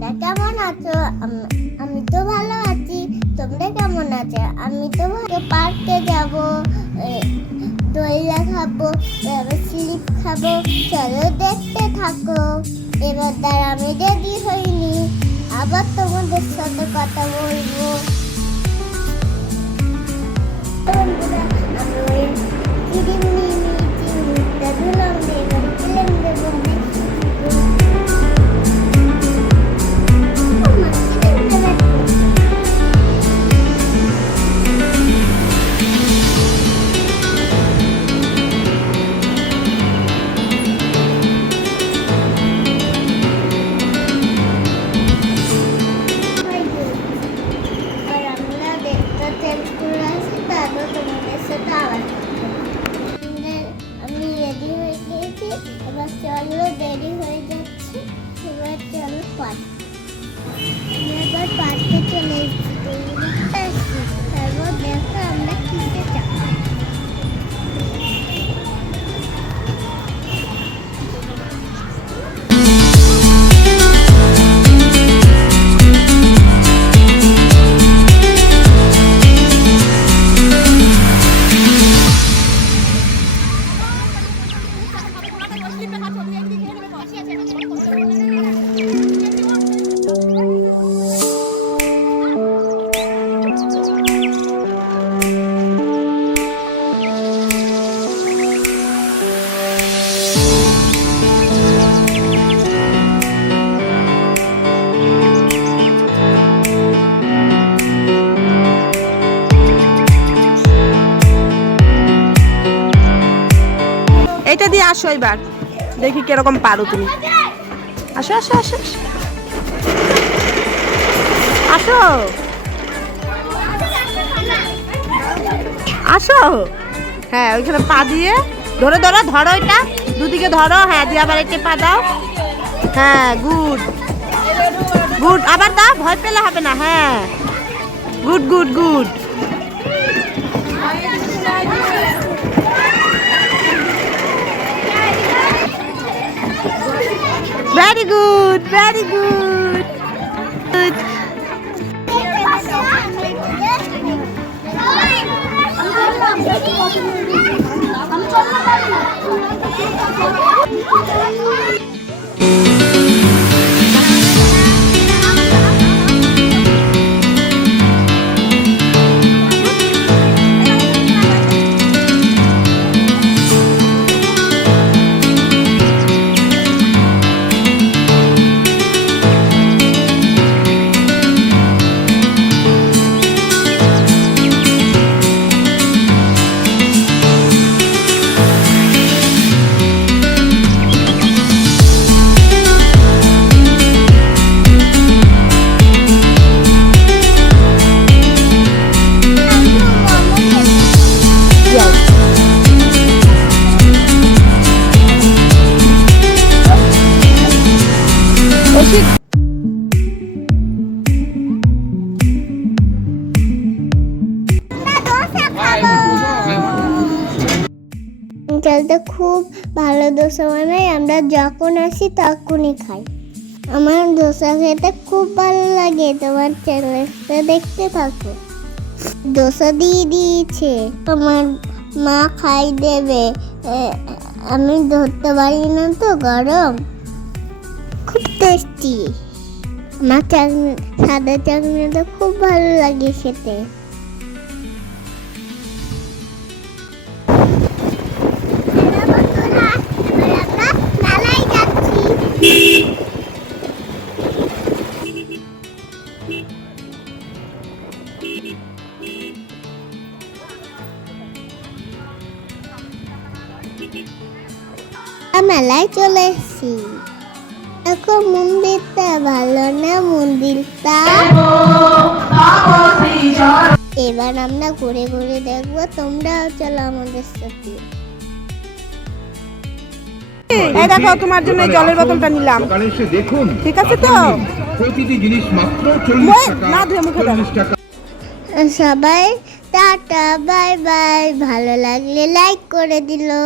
তোমরা কেমন আছো? আমি তো ভালো আছি। তোমরা কেমন আছো? আমি তো পার্কে যাব, দোলনা খাবো, স্লিপ খাবো। চলো দেখতে থাকো। এবার আমি রেডি হইনি, আবার তোমাদের সাথে কথা বলবো। বন্ধুরা, আমি ওই ক্রিম নিয়ে নিয়েছি, মুখটা ধুলাম, এবার ক্রিম দেবো। আমি রেডি হয়ে গিয়েছি, এবার চলো, দেরি হয়ে যাচ্ছে। এবার চলো এবার পার্কে চলে এসেছি। তারপর দেখো আমরা কিনতে যাব। এটা দিয়ে আসো, এবার দেখি কিরকম পারো তুমি। আসো আসো আসো আসো আসো। হ্যাঁ, ওইখানে পা দিয়ে ধরো ধরো ধরো, এটা দুদিকে ধরো। হ্যাঁ, দিয়ে আবার একটা পা দাও। হ্যাঁ, গুড গুড, আবার দাও, ভয় পেলে হবে না। হ্যাঁ, good good good. Very good, very good. Good. আঙ্কেলটা খুব ভালো দোসা বানায়, আমরা যখন আসি তখনই খাই। আমার দোসা খেতে খুব ভালো লাগে। তোমার চ্যানেলটা দেখতে থাকো। দোসা দিয়ে দিয়েছে, আমার মা খাই দেবে। আমি ধরতে পারি না তো, গরম, খুব টেস্টি। আমার সাদা চাটনিটা খুব ভালো লাগে খেতে। মেলায় চলে এসেছি। দেখো, মন্দিরটা ভালো না? মন্দিরটা এবার আমরা ঘুরে ঘুরে দেখবো। তোমরাও চলো আমাদের সাথে। এই দেখো, তোমার জন্য জলের বোতলটা নিলাম। ঠিক আছে তো? প্রতিটি জিনিস মাত্র 40 টাকা। সবাই টাটা, বাই বাই। ভালো লাগলে লাইক করে দিলো।